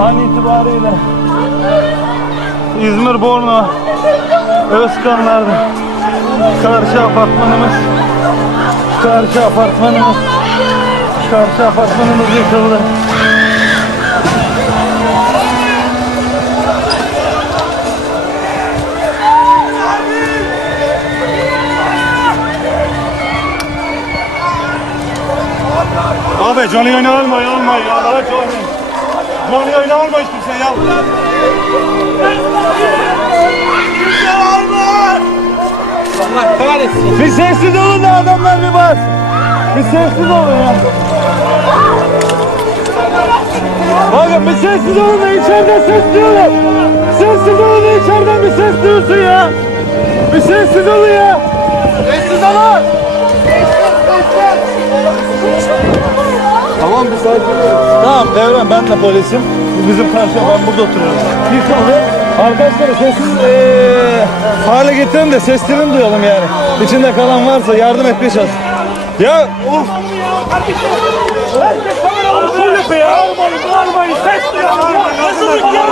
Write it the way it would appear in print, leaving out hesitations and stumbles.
An itibariyle İzmir Borno Özkanlar'da karşı apartmanımız yıkıldı. Abi canlı yayın alma ya. Daha canlı yayın alma hiç kimse ya. Allah kahretsin. Bir sessiz olun da adamlar bir bas. Bir sessiz olun ya. Bakın bir sessiz olun da içeriden ses duyuyorlar. Sessiz olun da içeriden bir ses duyulsun ya. Bir sessiz olun ya. Sessiz olun. Tamam bir sakin ol. Tamam Devran ben de polisim. Bizim karşıya ben burada oturuyorum. Yıkıldı. Arkadaşlar sessiz hale getirin de seslerini duyalım yani. İçinde kalan varsa yardım etmeye çalış. Ya of. Herkes kamera alsın ya. Bağırmayın. Ses duyalım. Nasıl ya?